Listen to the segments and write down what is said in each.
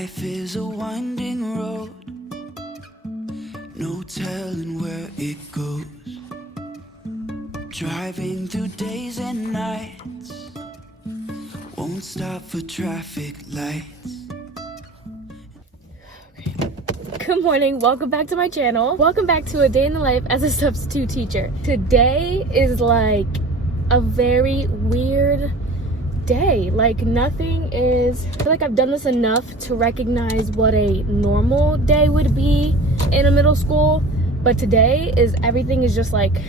Life is a winding road, no telling where it goes. Driving through days and nights, won't stop for traffic lights. Good morning, welcome back to my channel. Welcome back to a day in the life as a substitute teacher. Today is like a very weird day. Like nothing is, I feel like I've done this enough to recognize what a normal day would be in a middle school, but today is, everything is just like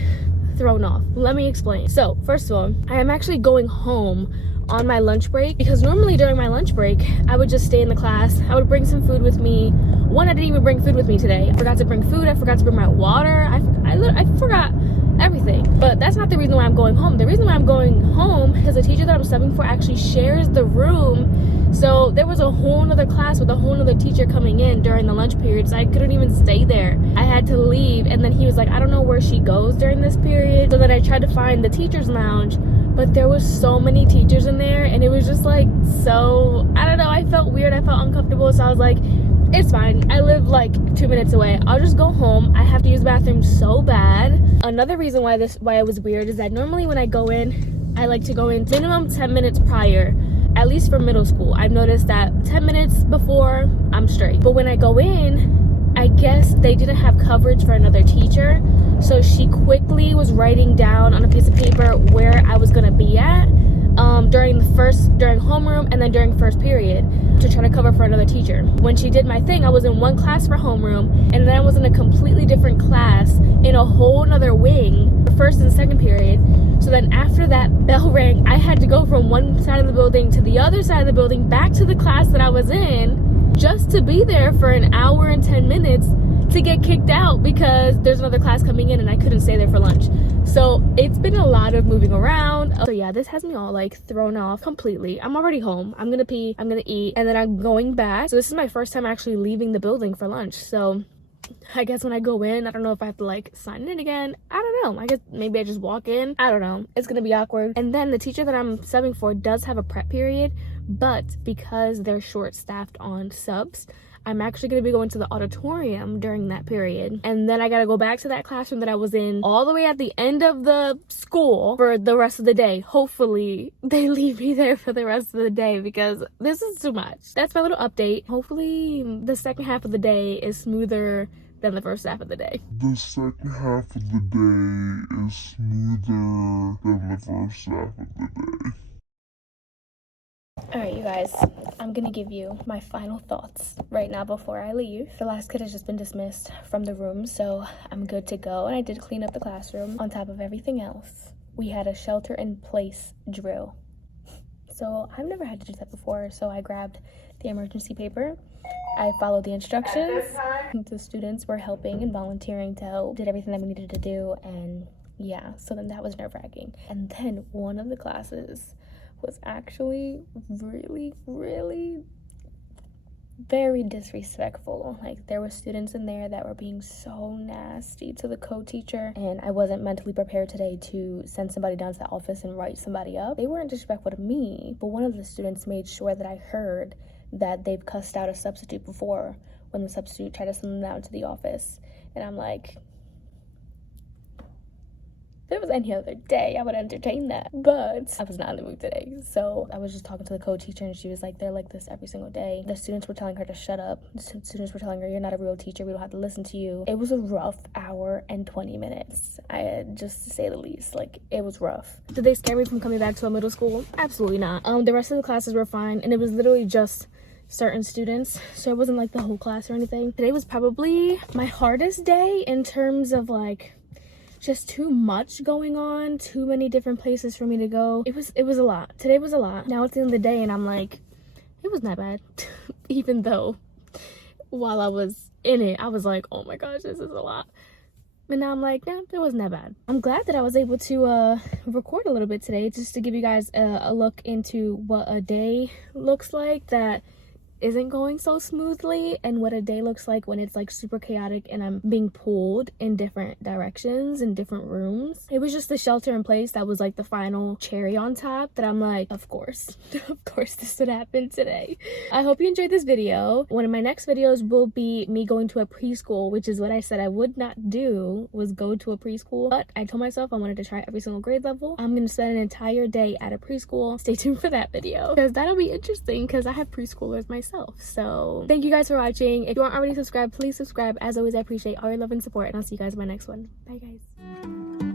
thrown off. Let me explain. So first of all, I am actually going home on my lunch break, because normally during my lunch break I would just stay in the class. I would bring some food with me. One, I didn't even bring food with me today. I forgot to bring food. I forgot to bring my water. I forgot everything. But that's not the reason why I'm going home. The reason why I'm going home is the teacher that I'm subbing for actually shares the room. So there was a whole nother class with a whole nother teacher coming in during the lunch period, so I couldn't even stay there. I had to leave, and then he was like, I don't know where she goes during this period. So then I tried to find the teacher's lounge, but there was so many teachers in there, and it was just like, so I don't know, I felt weird, I felt uncomfortable. So I was like, it's fine, I live like 2 minutes away, I'll just go home. I have to use the bathroom so bad. Another reason why it was weird is that normally when I go in, I like to go in minimum 10 minutes prior, at least for middle school. I've noticed that 10 minutes before, I'm straight. But when I go in, I guess they didn't have coverage for another teacher, so she quickly was writing down on a piece of paper where I was gonna be at during homeroom and then during first period, to try to cover for another teacher. When she did my thing, I was in one class for homeroom, and then I was in a completely different class in a whole nother wing for first and second period. So then after that bell rang, I had to go from one side of the building to the other side of the building, back to the class that I was in, just to be there for an hour and 10 minutes to get kicked out because there's another class coming in and I couldn't stay there for lunch. So it's been a lot of moving around. So yeah, this has me all like thrown off completely. I'm already home. I'm gonna pee, I'm gonna eat, and then I'm going back. So this is my first time actually leaving the building for lunch. So I guess when I go in, I don't know if I have to like sign in again. I don't know. I guess maybe I just walk in. I don't know. It's gonna be awkward. And then the teacher that I'm subbing for does have a prep period, but because they're short-staffed on subs, I'm actually going to be going to the auditorium during that period. And then I got to go back to that classroom that I was in all the way at the end of the school for the rest of the day. Hopefully they leave me there for the rest of the day because this is too much. That's my little update. Hopefully the second half of the day is smoother than the first half of the day. The second half of the day is smoother than the first half of the day. Alright, you guys, I'm gonna give you my final thoughts right now before I leave. The last kid has just been dismissed from the room, so I'm good to go. And I did clean up the classroom on top of everything else. We had a shelter in place drill. So I've never had to do that before, so I grabbed the emergency paper. I followed the instructions. The students were helping and volunteering to help, did everything that we needed to do, and yeah, so then that was nerve-wracking. And then one of the classes was actually really very disrespectful. Like there were students in there that were being so nasty to the co-teacher, and I wasn't mentally prepared today to send somebody down to the office and write somebody up. They weren't disrespectful to me, but one of the students made sure that I heard that they've cussed out a substitute before when the substitute tried to send them down to the office. And I'm like, if it was any other day, I would entertain that, but I was not in the mood today. So I was just talking to the co-teacher, and she was like, they're like this every single day. The students were telling her to shut up. The students were telling her, you're not a real teacher, we don't have to listen to you. It was a rough hour and 20 minutes, just to say the least. Like, it was rough. Did they scare me from coming back to a middle school? Absolutely not. The rest of the classes were fine, and it was literally just certain students, so it wasn't like the whole class or anything. Today was probably my hardest day in terms of like just too much going on, too many different places for me to go. It was a lot. Today was a lot. Now it's the end of the day and I'm like, it wasn't that bad. Even though while I was in it, I was like, oh my gosh, this is a lot. But now I'm like, nah, it wasn't that bad. I'm glad that I was able to record a little bit today, just to give you guys a look into what a day looks like that isn't going so smoothly and what a day looks like when it's like super chaotic and I'm being pulled in different directions in different rooms. It was just the shelter in place that was like the final cherry on top that I'm like, of course of course this would happen today. I hope you enjoyed this video. One of my next videos will be me going to a preschool, which is what I said I would not do, was go to a preschool, but I told myself I wanted to try every single grade level. I'm gonna spend an entire day at a preschool. Stay tuned for that video because that'll be interesting because I have preschoolers myself. So thank you guys for watching. If you aren't already subscribed, please subscribe. As always, I appreciate all your love and support, and I'll see you guys in my next one. Bye guys.